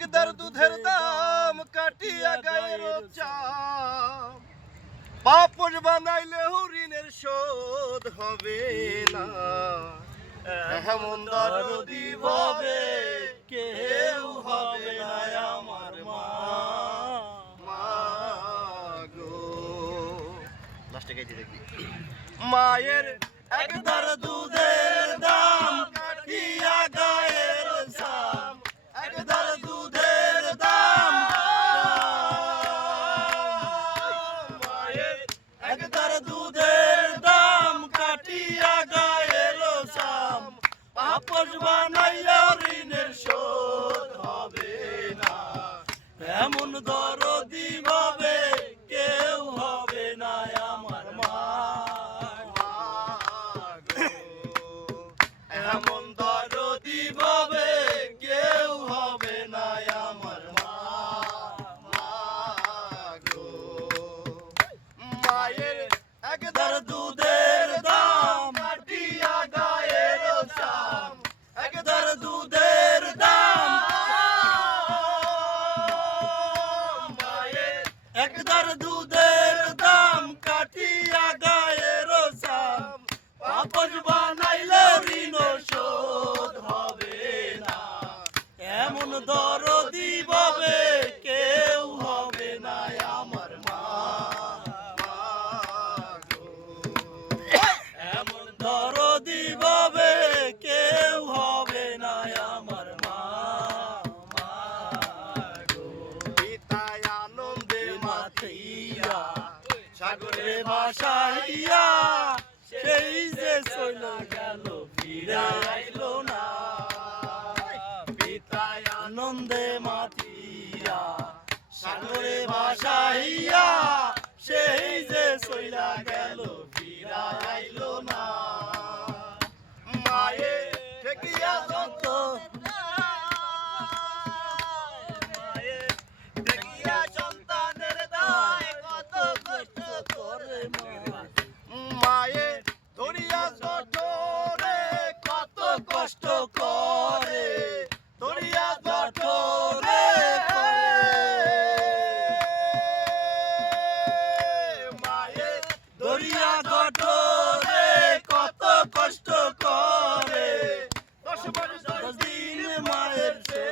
একদার দুধের দাম কাটিয়া গায়ের চাম পাপড় বানাইলে ঋণের শোধ হবে না এমন দরদি ভাবে কেউ হবে না আমার মা গো লাস্টে গাইতে দেখবি মায়ের একদার দুধের দাম কাটিয়া গায়ের চাম একদার দুধের দাম মায়ের একদার দুধের দাম কাটিয়া গায়ের চাম পাপড় বানাইয়া ঋণের শোধ হবে না এমন দরদি ভাবে কেউ হবে না আমার মা এমন দরদি ভাবে কেউ হবে না আমার মা গো মায়ের একদার দুধের দাম কাটিয়া গায়ের চাম একদার দুধের দাম মায়ের একদার দুধের দাম কাটিয়া গায়ের চাম পাপড় বানাইলে ঋণ শোধ হবে না এমন দরদি ভাবে কেউ হবে না আমার মা গো এমন দরদি ভাবে কেউ হবে না আমার মা গো পিতায় আনন্দে মাতিয়া সাগরে ভাসাইয়া সেই যে চলে গেল ফিরে আইলো না পিতায় আনন্দে মাতিয়া সাগরে ভাসাইয়া সেই যে চলে গেল ফিরে আইলো না মায়ে ঠেকিয়া যত মায়ে ঠেকিয়া সন্তানের দায় কত কষ্ট করে মায়ে ধরিয়া জঠরে কত কষ্ট করে ধরিয়া জঠরে মায়ে ধরিয়া জঠরে কত কষ্ট করে 10 দিন মায়ের সে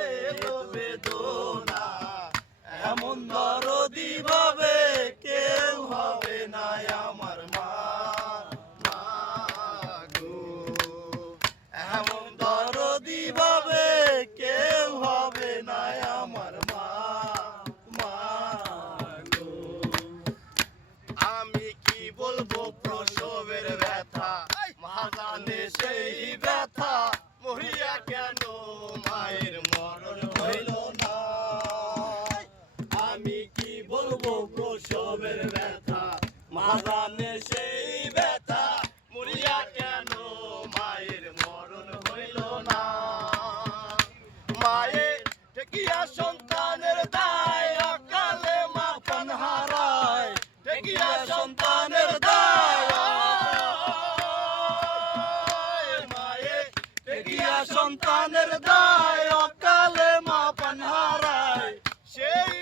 বেদনা এমন দরদি ভাবে কেউ হবে না আমার মা এমন দরদি ভাবে কেউ হবে না আমার মা গো আমি কি বলবো প্রসবের ব্যথা মা জানে সেই ব্যথা মরিয়া কেন মায়ের মরণ হইল না আমি কি বলবো প্রসবের ব্যথা মা জানে সেই ব্যথা মরিয়া কেন মায়ের মরণ হইল না মায়ের ঠেকিয়া সন্তানের দায় অকালে মা প্রাণ হারায় ঠেকিয়া সন্তানের দায় মায়ের ঠেকিয়া সন্তানের দায় অকালে মা প্রাণ হারায় সেই